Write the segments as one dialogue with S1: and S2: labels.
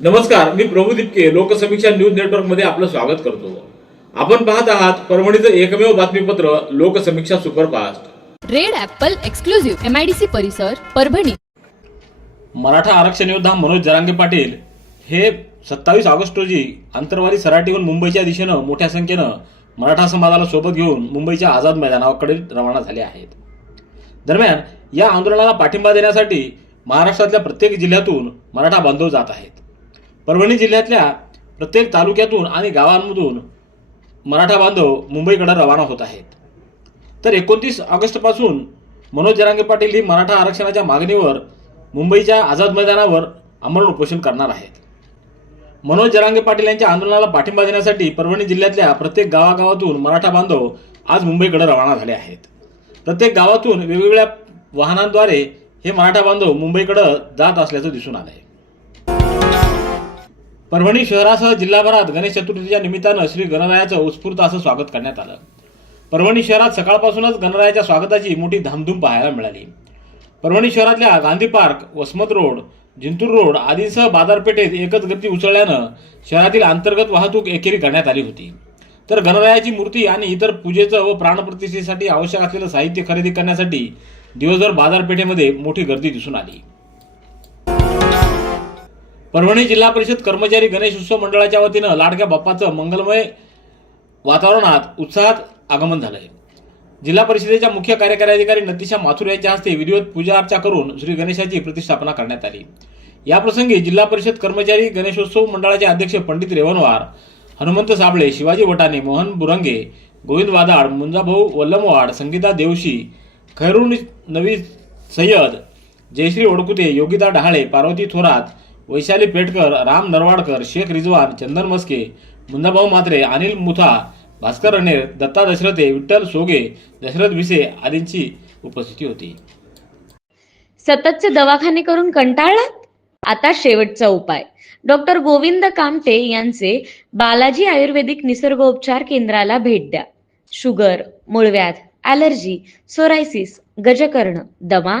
S1: नमस्कार मी प्रभू दिपके लोकसमीक्षा न्यूज नेटवर्कमध्ये आपलं स्वागत करतो. आपण पाहत आहात परभणीचं एकमेव बातमीपत्र Loksamiksha superfast.
S2: Red apple exclusive MIDC परिसर परभणी.
S1: मराठा आरक्षण योद्धा मनोज जरांगे पाटील हे सत्तावीस ऑगस्ट रोजी आंतरवाली सराटीहून मुंबईच्या दिशेनं मोठ्या संख्येनं मराठा समाजाला सोबत घेऊन मुंबईच्या आझाद मैदानाकडे रवाना झाले आहेत. दरम्यान या आंदोलनाला पाठिंबा देण्यासाठी महाराष्ट्रातल्या प्रत्येक जिल्ह्यातून मराठा बांधव जात आहेत. परभणी जिल्ह्यातल्या प्रत्येक तालुक्यातून आणि गावांमधून मराठा बांधव मुंबईकडे रवाना होत आहेत. तर एकोणतीस ऑगस्टपासून मनोज जरांगे पाटील ही मराठा आरक्षणाच्या मागणीवर मुंबईच्या आझाद मैदानावर अंमल उपोषण करणार आहेत. मनोज जरांगे पाटील यांच्या आंदोलनाला पाठिंबा देण्यासाठी परभणी जिल्ह्यातल्या प्रत्येक गावागावातून मराठा बांधव आज मुंबईकडे रवाना झाले आहेत. प्रत्येक गावातून वेगवेगळ्या वाहनांद्वारे हे मराठा बांधव मुंबईकडे जात असल्याचं दिसून आलं आहे परभणी शहरासह जिल्हाभरात गणेश चतुर्थीच्या निमित्तानं श्री गणरायाचं उत्स्फूर्त असं स्वागत करण्यात आलं. परभणी शहरात सकाळपासूनच गणरायाच्या स्वागताची मोठी धामधूम पाहायला मिळाली. परभणी शहरातल्या Gandhi park Vasmat road Jintur road आदींसह बाजारपेठेत एकच गर्दी उसळल्यानं शहरातील अंतर्गत वाहतूक एकेरी करण्यात आली होती. तर गणरायाची मूर्ती आणि इतर पूजेचं व प्राणप्रतिष्ठेसाठी आवश्यक असलेलं साहित्य खरेदी करण्यासाठी दिवसभर बाजारपेठेमध्ये मोठी गर्दी दिसून आली. परभणी जिल्हा परिषद कर्मचारी गणेश उत्सव मंडळाच्या वतीनं लाडक्या बाप्पाचं मंगलमय वातावरणात उत्साहात आगमन झालंय जिल्हा परिषदेच्या मुख्य कार्यकारी अधिकारी नतीशा माथुर यांच्या हस्ते विधिवत पूजा अर्चा करून श्री गणेशाची प्रतिष्ठापना करण्यात आली. याप्रसंगी जिल्हा परिषद कर्मचारी गणेशोत्सव मंडळाचे अध्यक्ष पंडित रेवनवार हनुमंत साबळे शिवाजी वटाणे मोहन बुरंगे गोविंद वादाड मुंजाभाऊ वल्लमवाड संगीता देवशी खैरुण नवी सय्यद जयश्री ओडकुते योगिता डहाळे पार्वती थोरात वैशाली पेटकर राम नरवाडकर शेख रिजवान चंदन मस्के मुंजाभाऊ म्हात्रे अनिल मुथा भास्कर रणेर दत्ता दशरथे विठ्ठल सोगे दशरथ भिसे आदींची उपस्थिती होती.
S3: सततचे दवाखाने करून कंटाळलात? आता शेवटचा उपाय. डॉक्टर गोविंद कामटे यांचे बालाजी आयुर्वेदिक निसर्गोपचार केंद्राला भेट द्या. शुगर मूळव्याध ॲलर्जी सोरायसिस गजकर्ण दमा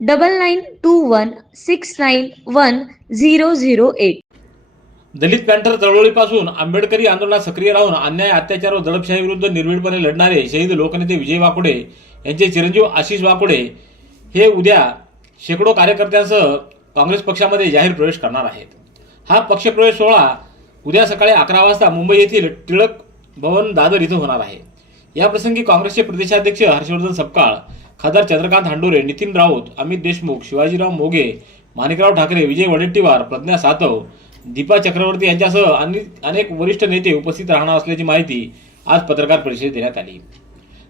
S3: double nine two one six nine one zero zero eight
S1: Dalit panther चळवळीपासून आंबेडकरी आंदोलनात सक्रिय राहून अन्याय अत्याचार व दडपशाही विरुद्ध निर्भीडपणे लढणारे शहीद लोकनेते विजय वाकुडे यांचे चिरंजीव आशिष वाकुडे हे उद्या शेकडो कार्यकर्त्यांसह काँग्रेस पक्षामध्ये जाहीर प्रवेश करणार आहेत. हा पक्षप्रवेश सोहळा उद्या सकाळी अकरा वाजता मुंबई येथील टिळक भवन दादर इथं होणार आहे. याप्रसंगी काँग्रेसचे प्रदेशाध्यक्ष हर्षवर्धन सपकाळ खासदार चंद्रकांत हांडोरे नितीन राऊत अमित देशमुख शिवाजीराव मोगे माणिकराव ठाकरे विजय वडेट्टीवार प्रज्ञा सातव दीपा चक्रवर्ती यांच्यासह अनेक अनेक वरिष्ठ नेते उपस्थित राहणार असल्याची माहिती आज पत्रकार परिषदेत देण्यात आली.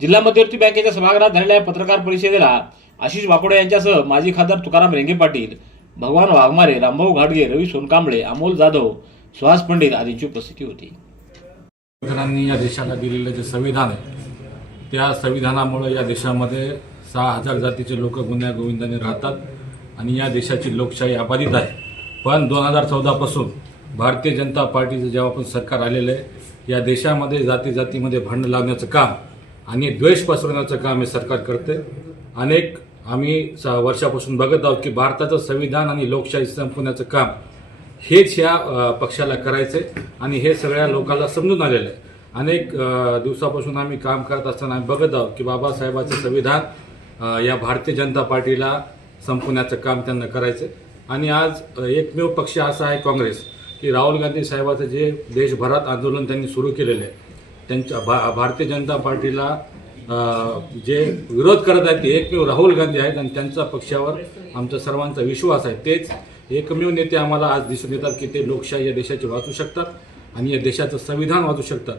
S1: जिल्हा मध्यवर्ती बँकेच्या सभागृहात झालेल्या पत्रकार परिषदेला आशिष वाकोडे यांच्यासह माजी खासदार तुकाराम रेंगे पाटील भगवान वाघमारे रामभाऊ घाटगे रवी सोनकांबळे अमोल जाधव सुहास पंडित आदींची उपस्थिती होती.
S4: या देशाला दिलेलं जे संविधान आहे त्या संविधानामुळे या देशामध्ये सहा हजार जातीचे लोक गुन्ह्या गोविंदाने राहतात आणि या देशाची लोकशाही अबाधित आहे. पण दोन हजार चौदापासून भारतीय जनता पार्टीचं जेव्हापासून सरकार आलेलं आहे या देशामध्ये जाती जातीमध्ये भांडण लावण्याचं काम आणि द्वेष पसरवण्याचं काम हे सरकार करते. अनेक आम्ही स- वर्षापासून बघत आहोत की भारताचं संविधान आणि लोकशाही संपवण्याचं काम हेच या पक्षाला करायचे आणि हे सगळ्या लोकांना समजून आलेलं आहे. अनेक दिवसापासून आम्ही काम करत असताना आम्ही बघत आहोत की बाबासाहेबाचं संविधान या भारतीय जनता पार्टीला संपवण्याचं काम त्यांना करायचं आणि आज एकमेव पक्ष असा आहे काँग्रेस की राहुल गांधी साहेबाचं जे देशभरात आंदोलन त्यांनी सुरू केलेलं आहे त्यांच्या भा भारतीय जनता पार्टीला जे विरोध करत आहेत ते एकमेव राहुल गांधी आहेत आणि त्यांचा पक्षावर आमचा सर्वांचा विश्वास आहे. तेच एकमेव नेते आम्हाला आज दिसून येतात की ते लोकशाही या देशाची वाचू शकतात आणि या देशाचं संविधान वाचू शकतात.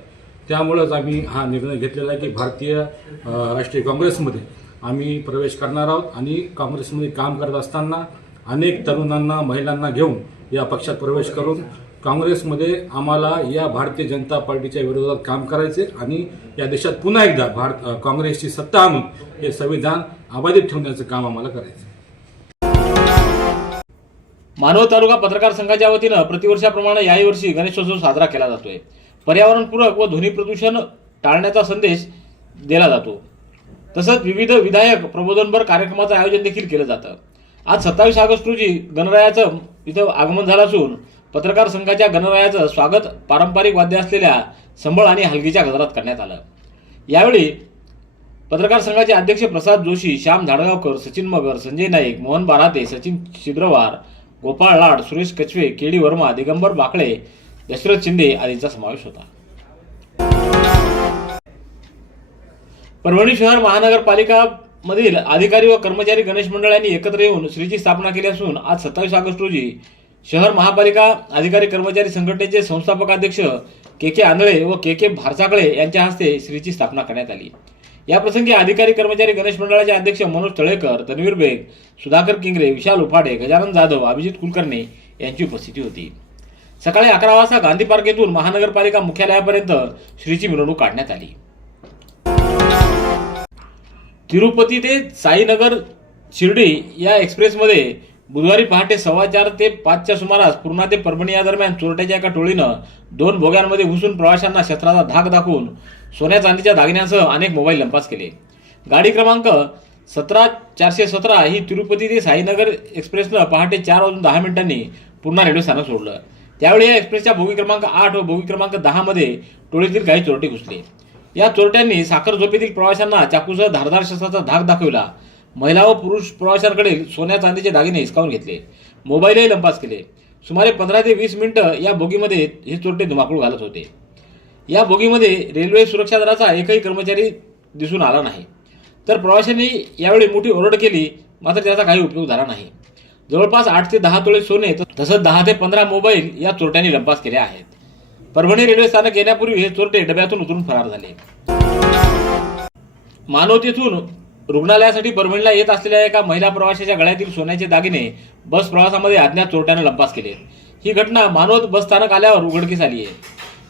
S4: त्यामुळंच आम्ही हा निर्णय घेतलेला आहे की भारतीय राष्ट्रीय काँग्रेसमध्ये आम्ही प्रवेश करणार आहोत आणि काँग्रेसमध्ये काम करत असताना अनेक तरुणांना महिलांना घेऊन या पक्षात प्रवेश करून काँग्रेसमध्ये आम्हाला या भारतीय जनता पार्टीच्या विरोधात काम करायचे आणि या देशात पुन्हा एकदा भारत काँग्रेसची सत्ता आणून हे संविधान अबाधित ठेवण्याचं काम आम्हाला करायचं
S1: मानव तालुका पत्रकार संघाच्या वतीनं प्रतिवर्षाप्रमाणे याही वर्षी गणेशोत्सव साजरा केला जातोय. पर्यावरणपूरक व ध्वनी प्रदूषण टाळण्याचा संदेश दिला जातो. तसंच विविध विधायक प्रबोधनपर कार्यक्रमाचं आयोजन देखील केलं जातं. आज सत्तावीस ऑगस्ट रोजी गणरायाचं इथं आगमन झालं असून पत्रकार संघाच्या गणरायाचं स्वागत पारंपरिक वाद्य असलेल्या संबळ आणि हलगीच्या गजरात करण्यात आलं. यावेळी पत्रकार संघाचे अध्यक्ष प्रसाद जोशी श्याम धाडगावकर सचिन मगर संजय नाईक मोहन बाराते सचिन छिद्रवार गोपाळ लाड सुरेश कचवे केडी वर्मा दिगंबर बाकळे दशरथ शिंदे आदींचा समावेश होता. परभणी शहर महानगरपालिका मधील अधिकारी व कर्मचारी गणेश मंडळांनी एकत्र येऊन श्रीची स्थापना केली असून आज सत्तावीस ऑगस्ट रोजी शहर महापालिका अधिकारी कर्मचारी संघटनेचे संस्थापक अध्यक्ष के के आंधळे व के के भारसाकळे यांच्या हस्ते श्रीची स्थापना करण्यात आली. याप्रसंगी अधिकारी कर्मचारी गणेश मंडळाचे अध्यक्ष मनोज तळेकर तन्वीर बेग सुधाकर किंगरे विशाल उफाडे गजानन जाधव अभिजित कुलकर्णी यांची उपस्थिती होती. सकाळी अकरा वाजता गांधी पार्क येथून महानगरपालिका मुख्यालयापर्यंत श्रीची मिरवणूक काढण्यात आली. तिरुपती ते साईनगर शिर्डी या एक्सप्रेसमध्ये बुधवारी पहाटे सव्वा चार ते पाचच्या सुमारास पूर्णा ते परभणी या दरम्यान चोरट्याच्या एका टोळीनं दोन भोग्यांमध्ये घुसून प्रवाशांना शस्त्राचा धाक दाखवून सोन्या चांदीच्या दागिन्यांसह अनेक मोबाईल लंपास केले. गाडी क्रमांक सतरा चारशे सतरा ही तिरुपती ते साईनगर एक्सप्रेसनं पहाटे चार वाजून दहा मिनिटांनी पुन्हा रेल्वे स्थानक सोडलं. त्यावेळी या एक्सप्रेसच्या बोगी क्रमांक आठ व बोगी क्रमांक दहामध्ये टोळीतील काही चोरटे घुसले. या चोरट्यांनी साखर झोपेतील प्रवाशांना चाकूसह धारदार शस्त्राचा धाक दाखविला. महिला व पुरुष प्रवाशांकडील सोन्या चांदीचे दागिने हिसकावून घेतले. मोबाईलही लंपास केले. सुमारे पंधरा ते वीस मिनिटं या बोगीमध्ये हे चोरटे धुमाकूळ घालत होते. या बोगीमध्ये रेल्वे सुरक्षा दलाचा एकही कर्मचारी दिसून आला नाही. तर प्रवाशांनी यावेळी मोठी ओरड केली मात्र त्याचा काही उपयोग झाला नाही. जवळपास आठ ते दहा तोळे सोने तसंच दहा ते पंधरा मोबाईल या चोरट्यांनी लंपास केले आहेत. परभणी रेल्वे स्थानक येण्यापूर्वी हे चोरटे डब्यातून उतरून फरार झाले. मानव येथून रुग्णालयासाठी परभणीला येत असलेल्या एका महिला प्रवाशाच्या गळ्यातील सोन्याचे दागिने बस प्रवासामध्ये अज्ञात चोरट्यानं लंपास केले. ही घटना मानवत बस स्थानक आल्यावर उघडकीस आली आहे.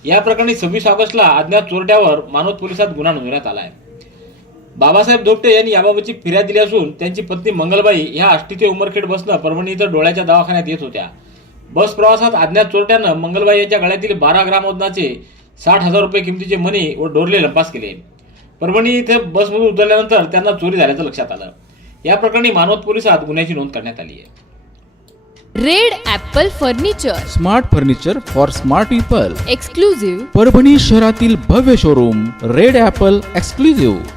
S1: या प्रकरणी सव्वीस ऑगस्टला अज्ञात चोरट्यावर मानवत पोलिसात गुन्हा नोंदवण्यात आला आहे. बाबासाहेब दोपटे यांनी याबाबतची फिर्याद दिली असून त्यांची पत्नी मंगलबाई ह्या आष्टी ते उमरखेड बसनं परभणी इथं डोळ्याच्या दवाखान्यात येत होत्या. बस प्रवासात अज्ञात चोरट्यानं मंगलबाई यांच्या गळ्यातील बारा ग्राम वजनाचे साठ हजार रुपये किमतीचे मनी व डोरले लंपास केले. परभणी इथे बसमधून उतरल्यानंतर त्यांना चोरी झाल्याचं लक्षात आलं. या प्रकरणी मानवत पोलिसात गुन्ह्याची नोंद करण्यात आली आहे.
S2: Red Apple furniture.
S5: Smart furniture for smart people.
S2: Exclusive
S5: Parbhani शहरातील भव्य showroom Red Apple exclusive.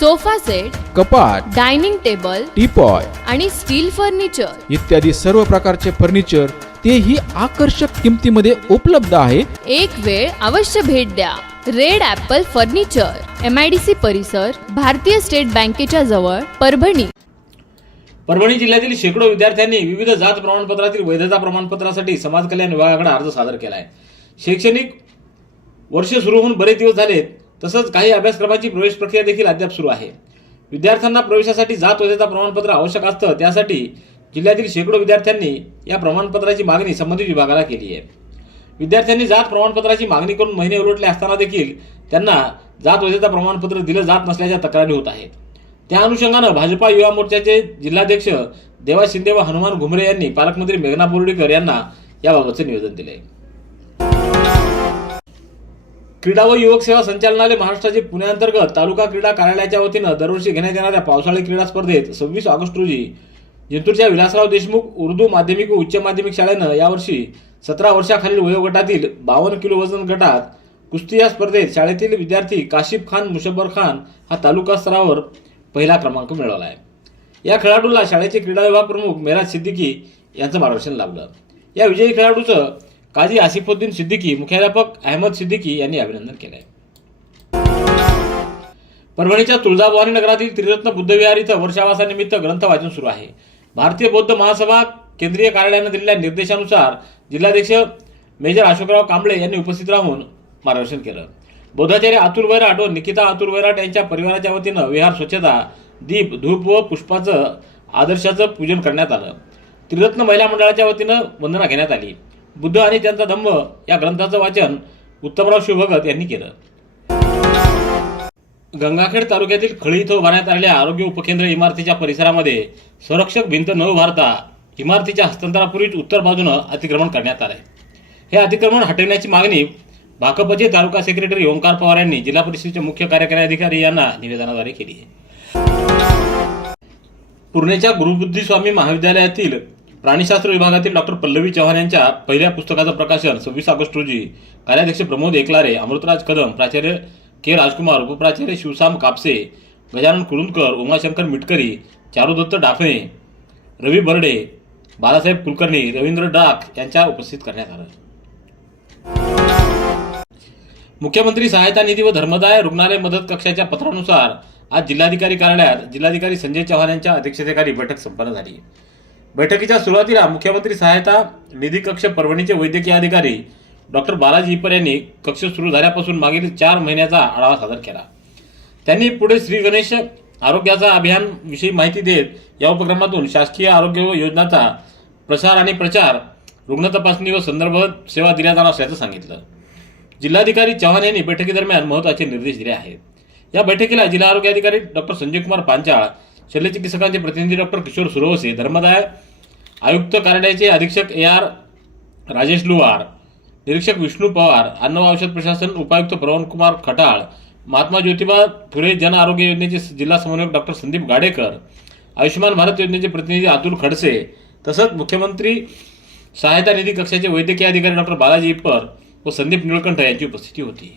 S2: sofa set
S5: कपाट
S2: डायनिंग टेबल
S5: टीपॉय
S2: आणि स्टील फर्निचर.
S5: इत्यादी सर्व प्रकारचे फर्निचर तेही आकर्षक किमतीमध्ये उपलब्ध आहे.
S2: एक वेळ अवश्य भेट द्या. Red apple furniture M I D C परिसर भारतीय स्टेट बँकेच्या जवळ परभणी.
S1: परभणी जिल्ह्यातील शेकडो विद्यार्थ्यांनी विविध जात प्रमाणपत्रातील वैधता प्रमाणपत्रासाठी समाज कल्याण विभागाकडे अर्ज सादर केला आहे शैक्षणिक वर्ष सुरू होऊन बरेच दिवस झालेत. तसंच काही अभ्यासक्रमाची प्रवेश प्रक्रिया देखील अद्याप सुरू आहे. विद्यार्थ्यांना प्रवेशासाठी जात वैधता प्रमाणपत्र आवश्यक असतं त्यासाठी जिल्ह्यातील शेकडो विद्यार्थ्यांनी या प्रमाणपत्राची मागणी संबंधित विभागाला केली आहे. विद्यार्थ्यांनी जात प्रमाणपत्राची मागणी करून महिने उलटले असताना देखील त्यांना जात वैधता प्रमाणपत्र दिलं जात नसल्याच्या तक्रारी होत आहेत. त्या अनुषंगानं भाजपा युवा मोर्चाचे जिल्हाध्यक्ष देवा शिंदे व हनुमान घुमरे यांनी पालकमंत्री मेघना बोर्डीकर यांना याबाबतचे निवेदन दिले क्रीडा व युवक सेवा संचालनालय महाराष्ट्राचे पुण्याअंतर्गत तालुका क्रीडा कार्यालयाच्या वतीनं दरवर्षी घेण्यात येणाऱ्या पावसाळी क्रीडा स्पर्धेत सव्वीस ऑगस्ट रोजी जिंतूरच्या विलासराव देशमुख उर्दू माध्यमिक व उच्च माध्यमिक शाळेनं यावर्षी सतरा वर्षाखालील वयोगटातील बावन्न किलो वजन गटात कुस्ती या स्पर्धेत शाळेतील विद्यार्थी काशिफ खान मुशब्बर खान हा तालुका स्तरावर पहिला क्रमांक मिळवला आहे. या खेळाडूला शाळेचे क्रीडा विभाग प्रमुख मेराज सिद्दीकी यांचं मार्गदर्शन लाभलं. या विजयी खेळाडूचं काजी आसिफुद्दीन सिद्दीकी मुख्याध्यापक अहमद सिद्दीकी यांनी अभिनंदन केलंय. परभणीच्या तुळजाभवानी नगरातील त्रिरत्न बुद्धविहार इथं वर्षावासानिमित्त ग्रंथ वाचन सुरू आहे. भारतीय बौद्ध महासभा केंद्रीय कार्यालयानं दिलेल्या निर्देशानुसार जिल्हाध्यक्ष मेजर अशोकराव कांबळे यांनी उपस्थित राहून मार्गदर्शन केलं. बौद्धाचार्य अतुल वैराट व निकिता अतुल वैराट यांच्या परिवाराच्या वतीनं विहार स्वच्छता दीप धूप व पुष्पाचं आदर्शाचं पूजन करण्यात आलं. त्रिरत्न महिला मंडळाच्या वतीनं वंदना घेण्यात आली. बुद्ध आणि त्यांचा धम्म या ग्रंथाचं वाचन उत्तमराव शिवभगत यांनी केलं. गंगाखेड तालुक्यातील खळी इथं उभारण्यात आलेल्या आरोग्य उपकेंद्र इमारतीच्या परिसरामध्ये संरक्षक भिंत न उभारता इमारतीच्या हस्तांतरापूर्वीच उत्तर बाजूनं अतिक्रमण करण्यात आलंय. हे अतिक्रमण हटवण्याची मागणी भाकपचे तालुका सेक्रेटरी ओंकार पवार यांनी जिल्हा परिषदेचे मुख्य कार्यकारी अधिकारी यांना निवेदनाद्वारे केली आहे. पुणेच्या गुरुबुद्धी स्वामी महाविद्यालयातील प्राणीशास्त्र विभागातील डॉक्टर पल्लवी चव्हाण यांच्या पहिल्या पुस्तकाचं प्रकाशन सव्वीस ऑगस्ट रोजी कार्याध्यक्ष प्रमोद एकलारे अमृतराज कदम प्राचार्य के राजकुमार उपप्राचार्य शिवसाम कापसे गजानन कुरुंदकर उमाशंकर मिटकरी चारुदत्त डाफणे रवी बर्डे बाळासाहेब कुलकर्णी रवींद्र डाक यांच्या उपस्थित करण्यात आलं. मुख्यमंत्री सहायता निधी व धर्मदाय रुग्णालय मदत कक्षाच्या पत्रानुसार आज जिल्हाधिकारी कार्यालयात जिल्हाधिकारी संजय चव्हाण यांच्या अध्यक्षतेखाली बैठक संपन्न झाली. बैठकीच्या सुरुवातीला मुख्यमंत्री सहायता निधी कक्ष परभणीचे वैद्यकीय अधिकारी डॉक्टर बालाजी इपर यांनी कक्ष सुरू झाल्यापासून मागील चार महिन्याचा आढावा सादर केला. त्यांनी पुढे श्री गणेश आरोग्याचा अभियान विषयी माहिती देत या उपक्रमातून शासकीय आरोग्य व प्रसार आणि प्रचार रुग्ण तपासणी व संदर्भ सेवा दिल्या जाणार असल्याचं सांगितलं. जिल्हाधिकारी चव्हाण यांनी बैठकीदरम्यान महत्त्वाचे निर्देश दिले आहेत. या बैठकीला जिल्हा आरोग्य अधिकारी डॉक्टर संजय कुमार पांचाळ शल्यचिकित्सकांचे प्रतिनिधी डॉक्टर किशोर सुरवसे धर्मदाय आयुक्त कार्यालयाचे अधीक्षक ए आर राजेश लुवार निरीक्षक विष्णू पवार अन्न औषध प्रशासन उपायुक्त प्रवणकुमार खटाळ महात्मा ज्योतिबा फुले जन आरोग्य योजनेचे जिल्हा समन्वयक डॉक्टर संदीप गाडेकर आयुष्यमान भारत योजनेचे प्रतिनिधी अतुल खडसे तसंच मुख्यमंत्री सहायता निधी कक्षाचे वैद्यकीय अधिकारी डॉक्टर बालाजी इप्पर व संदीप निळकंठ यांची उपस्थिती होती.